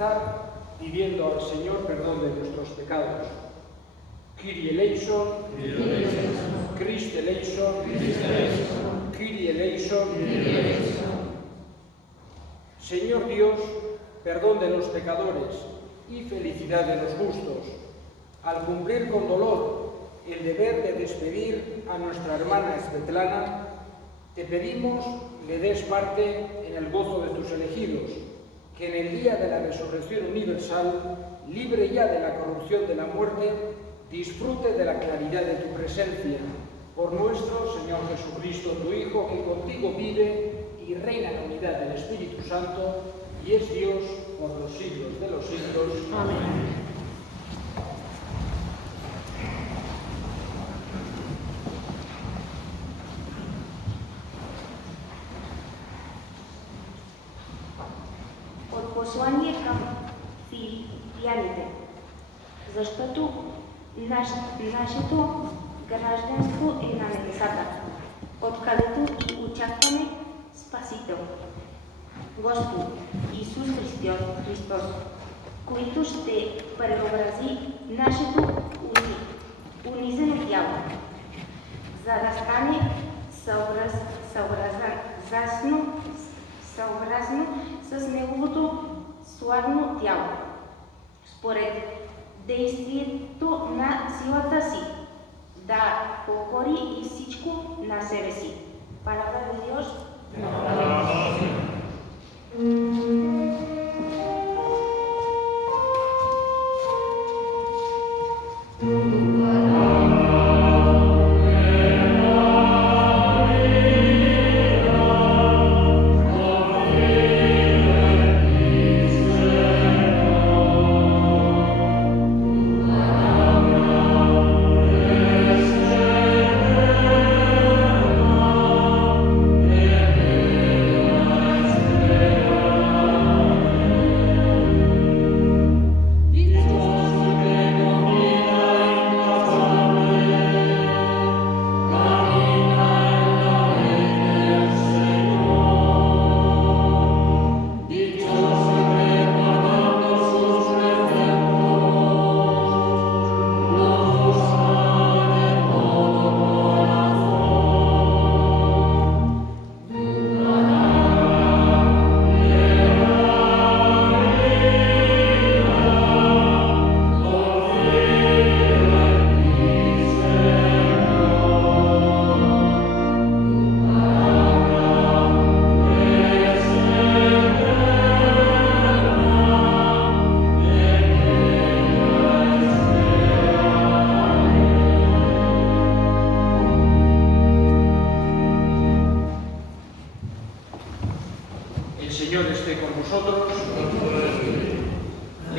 comenzar pidiendo al Señor perdón de nuestros pecados. Kyrie eleison, Christe eleison, Kyrie eleison. Señor Dios, perdón de los pecadores y felicidad de los justos, al cumplir con dolor el deber de despedir a nuestra hermana Svetlana, te pedimos le des parte en el gozo de tus elegidos, que en el día de la resurrección universal, libre ya de la corrupción de la muerte, disfrute de la claridad de tu presencia. Por nuestro Señor Jesucristo, tu Hijo, que contigo vive y reina en la unidad del Espíritu Santo, y es Dios por los siglos de los siglos. Amén. Послание към филияните, защото нашето гражданство е на небесата, откъдето и очакваме Спасител, Господ Исус Христос, който ще преобрази нашето унизено тяло, за да стане съобразно с неговото славно тяло, според действието на силата си, да покори и всичко на себе си. Palabra de Dios.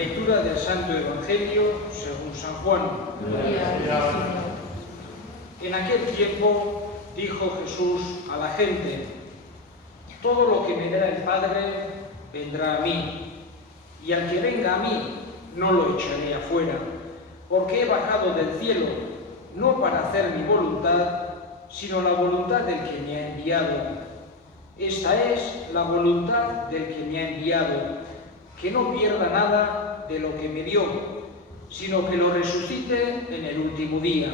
Lectura del Santo Evangelio según San Juan. En aquel tiempo dijo Jesús a la gente: todo lo que me dará el Padre vendrá a mí, y al que venga a mí no lo echaré afuera, porque he bajado del cielo no para hacer mi voluntad, sino la voluntad del que me ha enviado. Esta es la voluntad del que me ha enviado, que no pierda nada de lo que me dio, sino que lo resucite en el último día.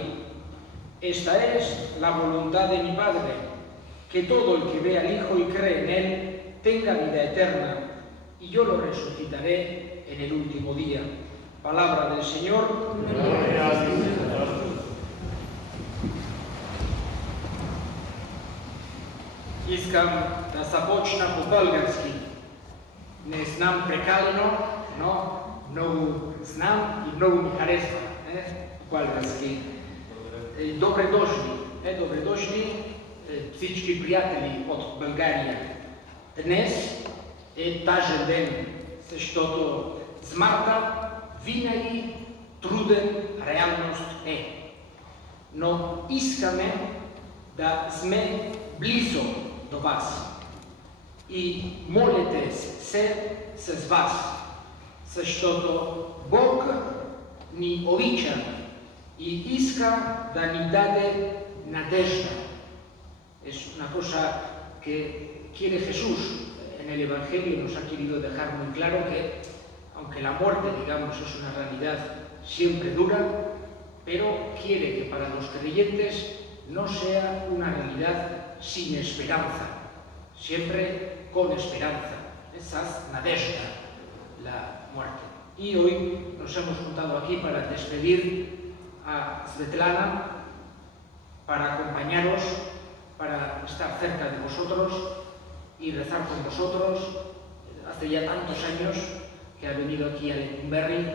Esta es la voluntad de mi Padre, que todo el que ve al Hijo y cree en Él tenga vida eterna, y yo lo resucitaré en el último día. Palabra del Señor. Gloria a Dios. Искам да започна по-български. Не знам прекалено, но много знам и много ми харесва български. Добре дошли всички приятели от България. Днес е тъжен ден, защото смъртта винаги труден реалност е. Но искаме да сме близо до вас и молете се с вас, защото Бог ни обича и иска да ни даде надежда. Es una cosa que quiere Jesús en el Evangelio, nos ha querido dejar muy claro que, aunque la muerte, digamos, es una realidad siempre dura, pero quiere que para los creyentes no sea una realidad sin esperanza, siempre con esperanza. Esas nadezhda, la muerte. Y hoy nos hemos juntado aquí para despedir a Svetlana, para acompañaros, para estar cerca de vosotros y rezar con vosotros. Hace ya tantos años que ha venido aquí a Lecumberri,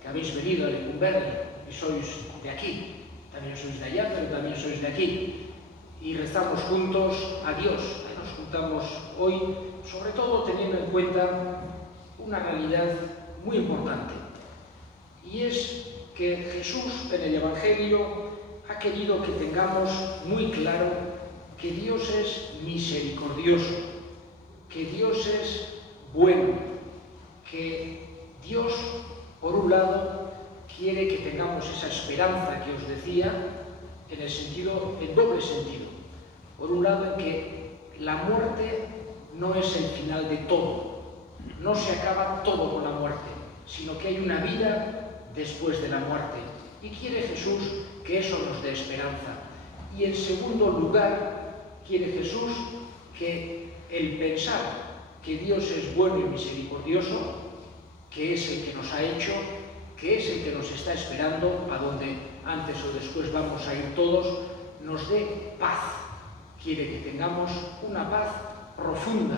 que habéis venido a Lecumberri y sois de aquí, también sois de allá, pero también sois de aquí. Y rezamos juntos a Dios. Nos juntamos hoy, sobre todo teniendo en cuenta una realidad muy importante. Y es que Jesús en el Evangelio ha querido que tengamos muy claro que Dios es misericordioso, que Dios es bueno, que Dios, por un lado, quiere que tengamos esa esperanza que os decía, en doble sentido. Por un lado, en que la muerte no es el final de todo, no se acaba todo con la muerte, sino que hay una vida después de la muerte. Y quiere Jesús que eso nos dé esperanza. Y en segundo lugar, quiere Jesús que el pensar que Dios es bueno y misericordioso, que es el que nos ha hecho, que es el que nos está esperando, a donde antes o después vamos a ir todos, nos dé paz. Quiere que tengamos una paz profunda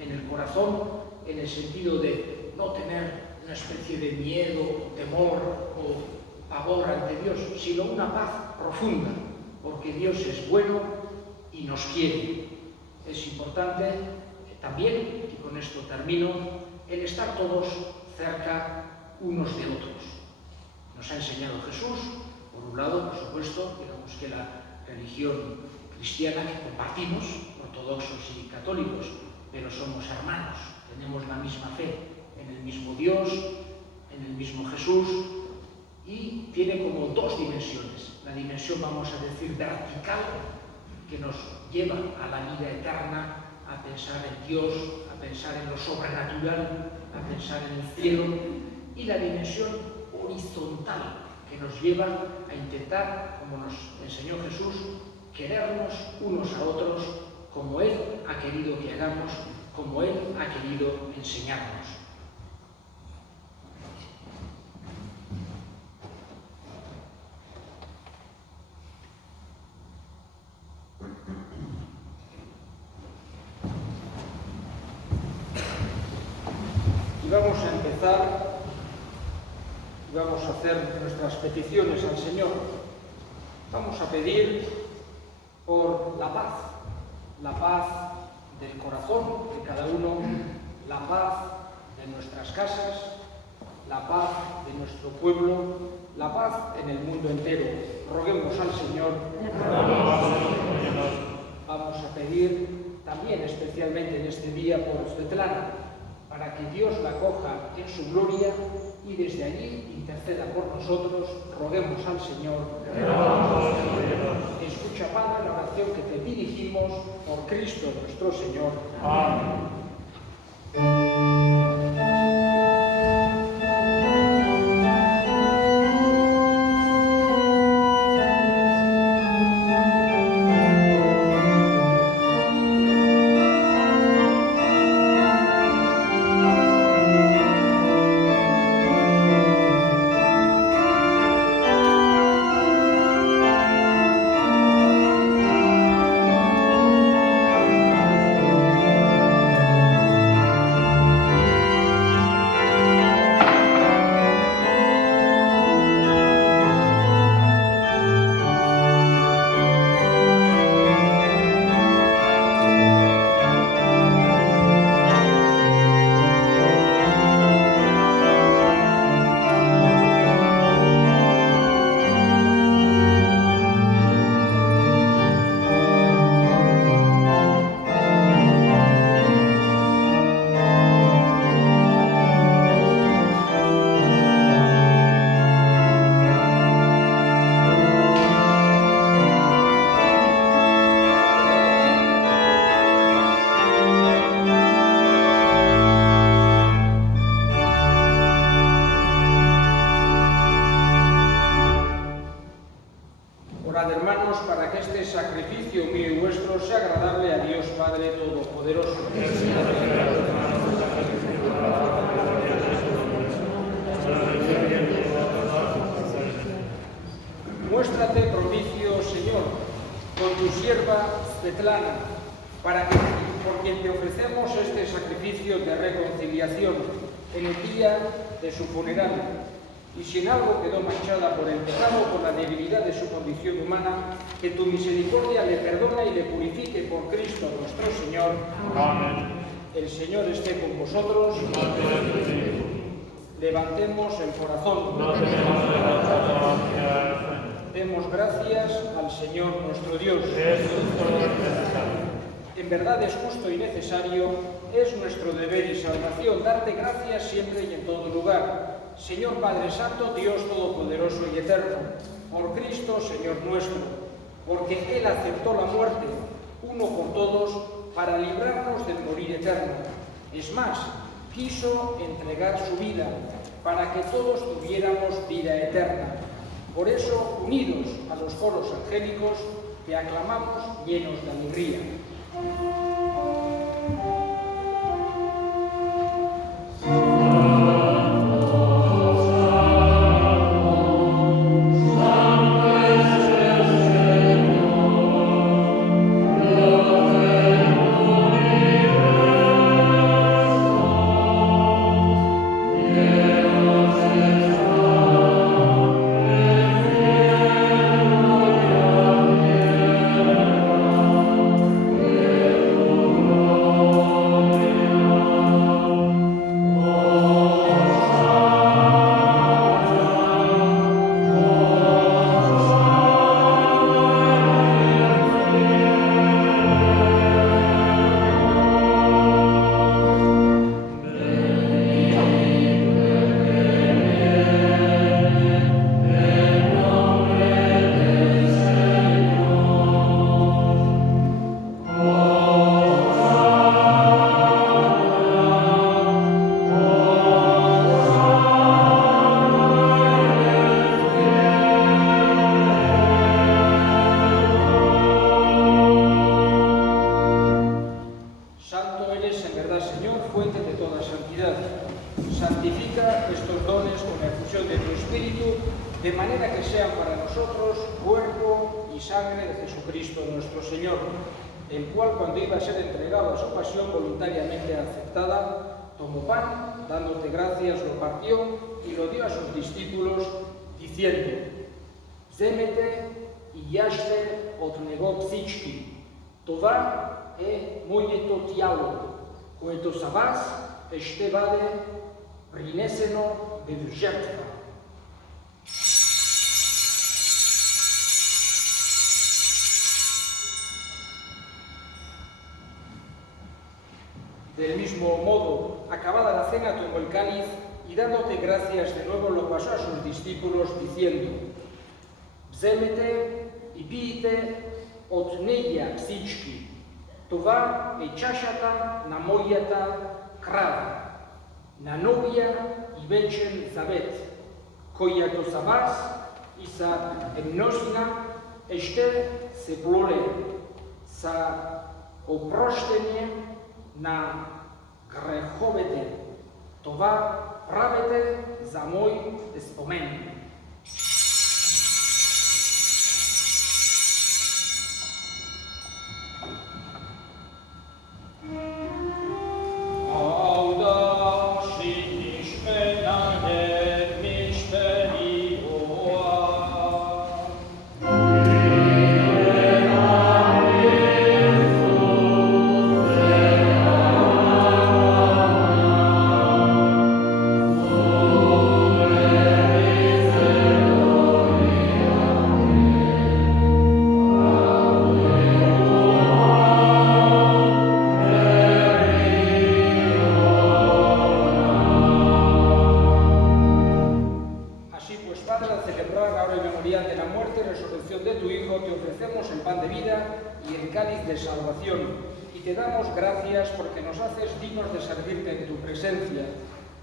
en el corazón, en el sentido de no tener una especie de miedo, temor o pavor ante Dios, sino una paz profunda, porque Dios es bueno y nos quiere. Es importante también, y con esto termino, el estar todos cerca unos de otros. Nos ha enseñado Jesús, por un lado, por supuesto, digamos que la religión cristiana que compartimos, ortodoxos y católicos, pero somos hermanos, tenemos la misma fe en el mismo Dios, en el mismo Jesús, y tiene como dos dimensiones. La dimensión, vamos a decir, vertical, que nos lleva a la vida eterna, a pensar en Dios, a pensar en lo sobrenatural, a pensar en el cielo, y la dimensión horizontal, que nos lleva a intentar, como nos enseñó Jesús, querernos unos a otros como Él ha querido que hagamos, como Él ha querido enseñarnos. Y vamos a empezar, y vamos a hacer nuestras peticiones al Señor. Vamos a pedir por la paz del corazón de cada uno, la paz de nuestras casas, la paz de nuestro pueblo, la paz en el mundo entero. Roguemos al Señor. Vamos a pedir también especialmente en este día por Svetlana, para que Dios la acoja en su gloria y desde allí interceda por nosotros. Roguemos al Señor. Escucha, Padre, la oración que te dirigimos por Cristo nuestro Señor. Amén. Orad, hermanos, para que este sacrificio mío y vuestro sea agradable a Dios Padre Todopoderoso. Muéstrate propicio, Señor, con tu sierva Svetlana, para que, por quien te ofrecemos este sacrificio de reconciliación en el día de su funeral, y si en algo quedó manchada por el pecado, por la debilidad de su condición humana, que tu misericordia le perdone y le purifique por Cristo nuestro Señor. Amén. El Señor esté con vosotros. Levantemos el corazón. Demos gracias al Señor nuestro Dios. En verdad es justo y necesario, es nuestro deber y salvación darte gracias siempre y en todo lugar. Señor Padre Santo, Dios Todopoderoso y Eterno, por Cristo, Señor nuestro, porque Él aceptó la muerte, uno por todos, para librarnos del morir eterno. Es más, quiso entregar su vida, para que todos tuviéramos vida eterna. Por eso, unidos a los coros angélicos, te aclamamos llenos de alegría. Santifica estos dones con la efusión de tu Espíritu, de manera que sean para nosotros cuerpo y sangre de Jesucristo nuestro Señor, el cual, cuando iba a ser entregado a su pasión voluntariamente aceptada, tomó pan, dándote gracias, lo partió y lo dio a sus discípulos, diciendo: Вземете и яжте от него всички. Това е моето тяло, което за вас ще бъде принесено в жертва. Del mismo modo, acabada la cena, tomó el cáliz y dándote gracias de nuevo lo pasó a sus discípulos diciendo: Вземете и пийте от нея всички. Това е чашата на моята кръв, на новия и вечен завет, която за вас и за мнозина ще се пролее за опрощение на греховете. Това правете за мой спомен.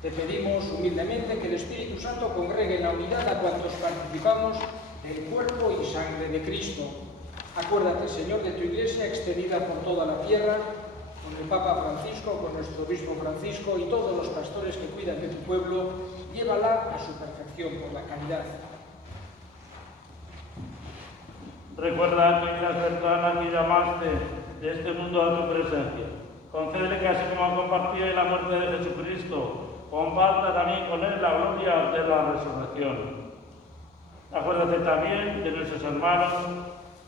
Te pedimos humildemente que el Espíritu Santo congregue en la unidad a cuantos participamos del cuerpo y sangre de Cristo. Acuérdate, Señor, de tu Iglesia extendida por toda la tierra, con el Papa Francisco, con nuestro Obispo Francisco y todos los pastores que cuidan de tu pueblo, llévala a su perfección por la caridad. Recuerda a tu hija cercana que llamaste de este mundo a tu presencia. Concédele que así como compartía en la muerte de Jesucristo, comparta también con él la gloria de la resurrección. Acuérdate también de nuestros hermanos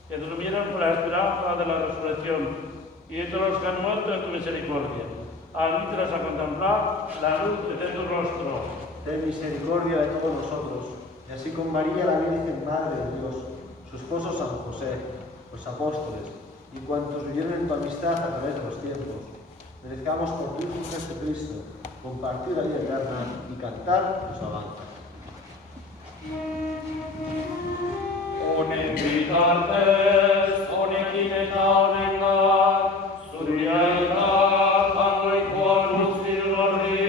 que durmieron con la esperanza de la resurrección y de todos los que han muerto en tu misericordia. Admítelos a contemplar la luz de tu rostro. Ten misericordia de todos nosotros, y así con María, la Virgen Madre de Dios, su esposo San José, los apóstoles y cuantos vivieron en tu amistad a través de los tiempos, merezcamos por tu Hijo Jesucristo compartir la vida eterna y cantar tus alabanzas. Honen bitartez, honekin eta honengan, zuriaika, jangoikoan guzti gorri,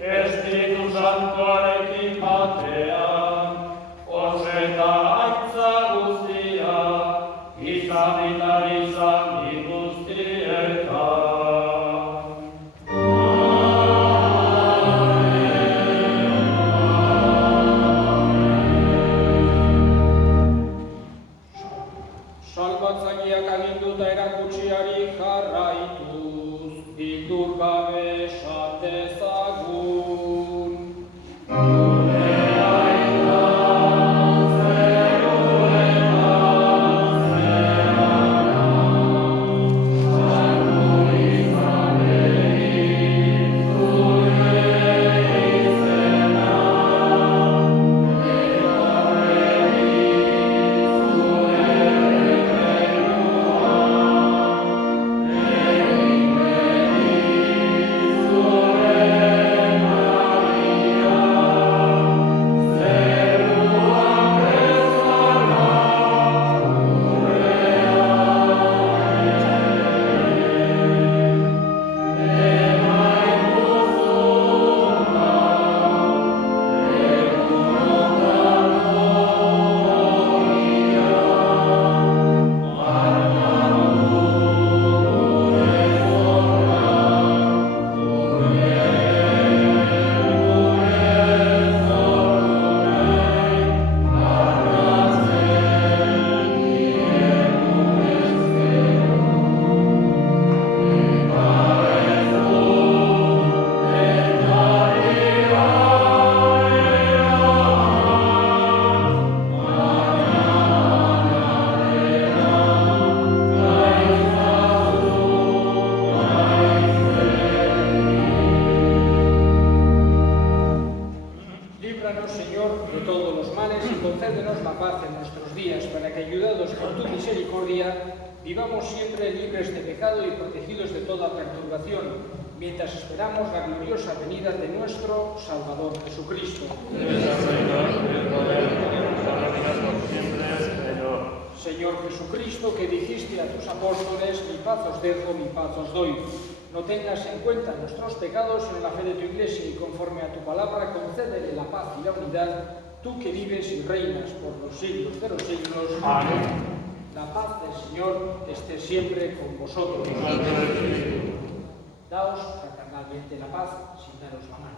Espiritu Santuarekin batean, oseta aitza guztia, izan eta izan guztietan. Salbatzaileak aginduta erakutsiari jarraituz, bildur gabe esatezagun. Líbranos, Señor, de todos los males y concédenos la paz en nuestros días, para que, ayudados por tu misericordia, vivamos siempre libres de pecado y protegidos de toda perturbación, mientras esperamos la gloriosa venida de nuestro Salvador Jesucristo. Señor Jesucristo, que dijiste a tus apóstoles: mi paz os dejo, mi paz os doy. No tengas en cuenta nuestros pecados, sino la fe de tu Iglesia, y conforme a tu palabra concédele la paz y la unidad, tú que vives y reinas por los siglos de los siglos. Amén. La paz del Señor esté siempre con vosotros. Daos fraternalmente la paz sin daros la mano.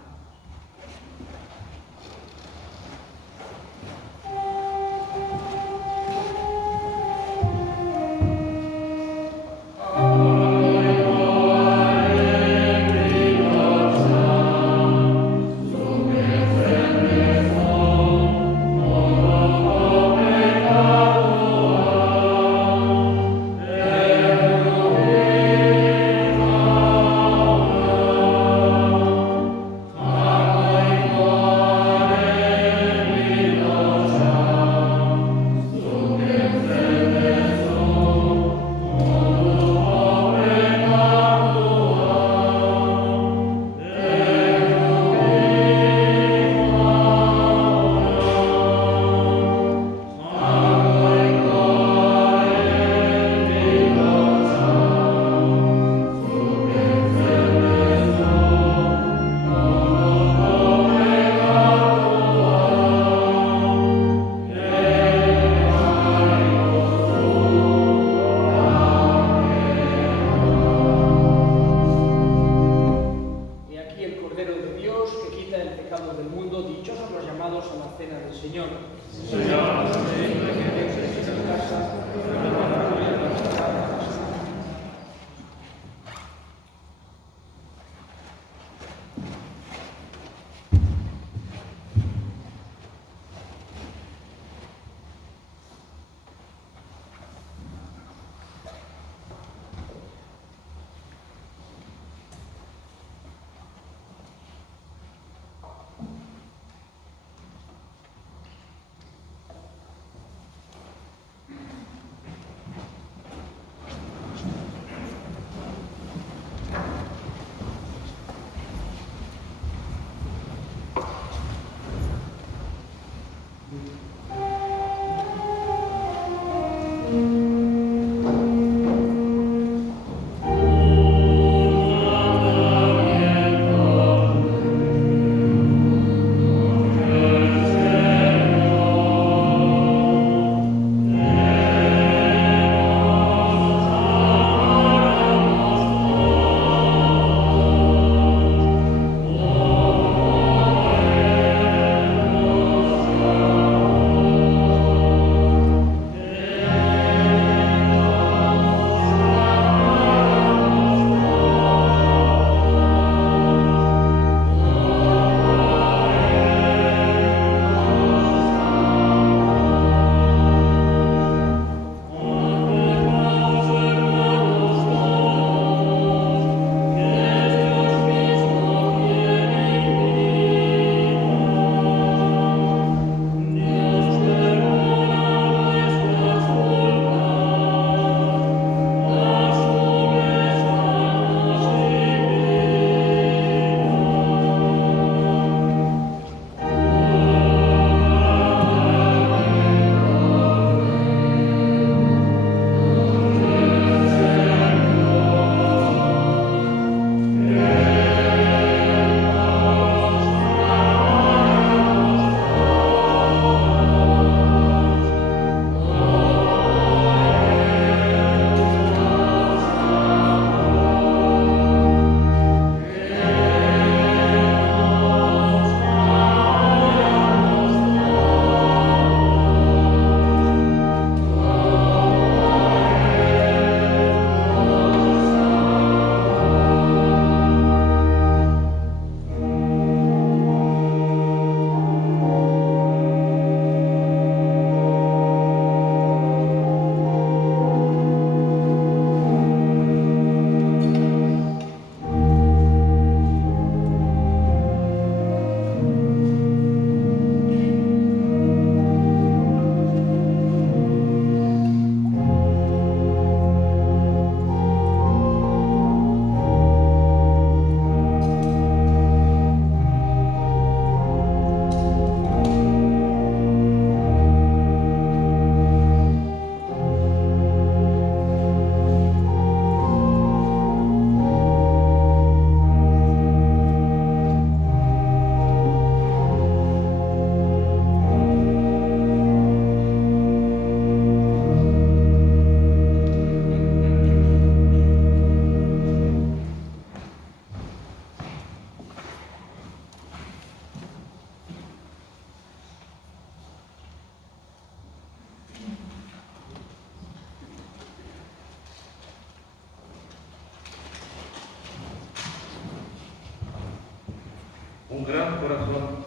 Un gran corazón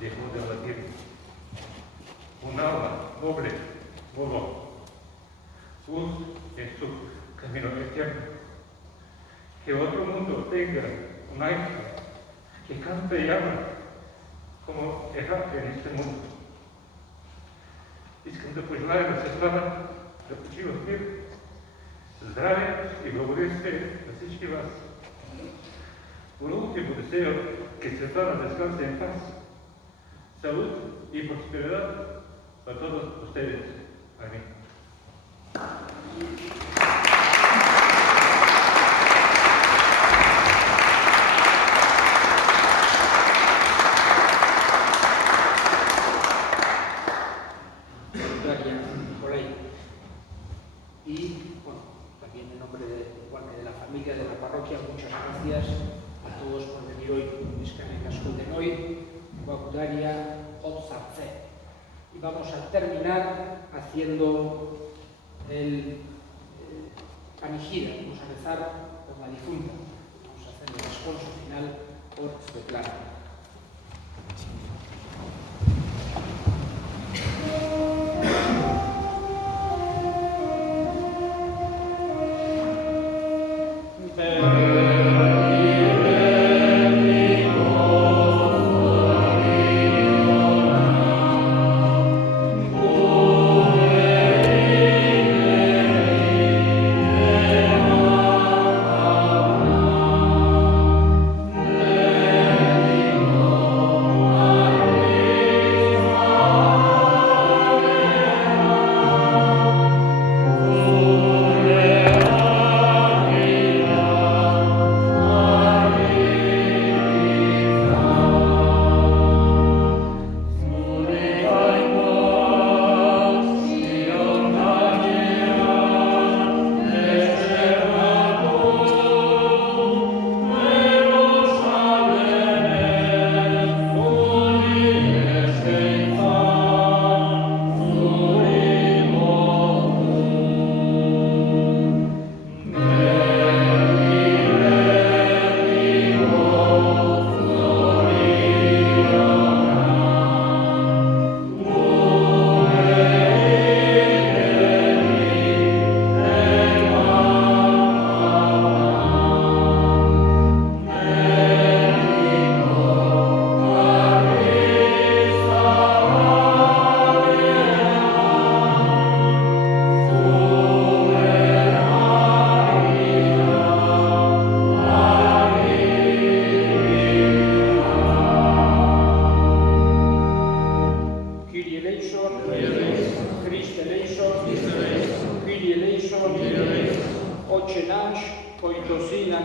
dejó de latir. Un alma noble voló. Luz en su camino eterno. Que otro mundo tenga un ángel que cante y ama como era en este mundo. Искам пожелая на сестрата да почива в мир, здраве и благодействие на всички вас. Por último, deseo que Svetlana descanse en paz, salud y prosperidad a todos ustedes. Amén. Y bueno, también en nombre de la familia de la parroquia, muchas gracias a todos por venir hoy. Eskerrik asko denoi, Guacudaria Otzartze. Y vamos a terminar haciendo el panigida. Vamos a rezar por la difunta. Vamos a hacer el responso final por Svetlana.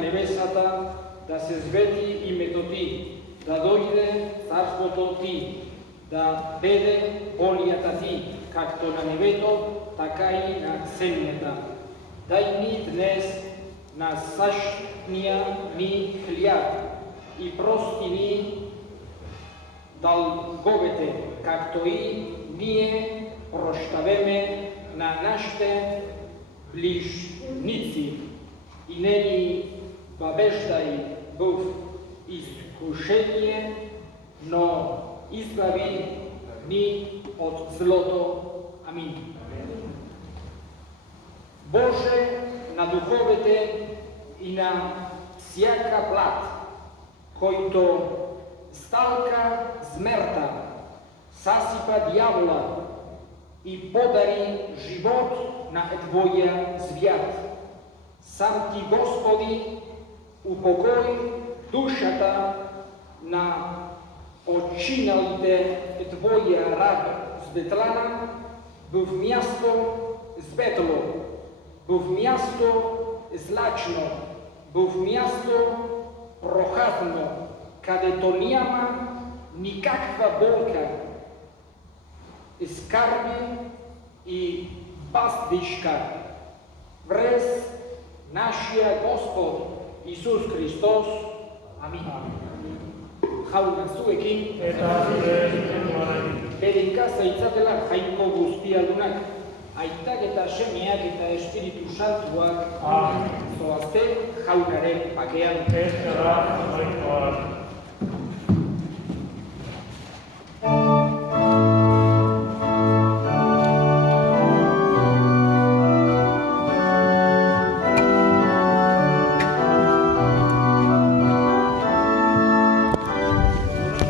nebezata, da zezbeti imetoti, da doide zarzbototi, da bede poliatati, kakto na nebeto, takai na zemneta. Daj mi dnes na sašnija mi hljad i prosti mi dalgovete, kakto i nije proštaveme na našte bližnici i ne mi babeždaj v iskušenje, no izbavi mi od zloto. Amin. Bože, na duhovete i na всяка плат, който сталка смерта, сасипа дявола и подари живот на Твоя свят. Сам Ти, Господи, упокой душата на починалите Твоя раб Светлана в място светло, в място злачно, в място прохладно, където няма никаква болка, скарби и пастишка. През нашия Господ Исус Христос. Амин. Jauna zuekin, bedinka zaitzatela jainko guztiadunak, aitak eta semeak eta Espiritu Santuak zoazte jaunaren bakean.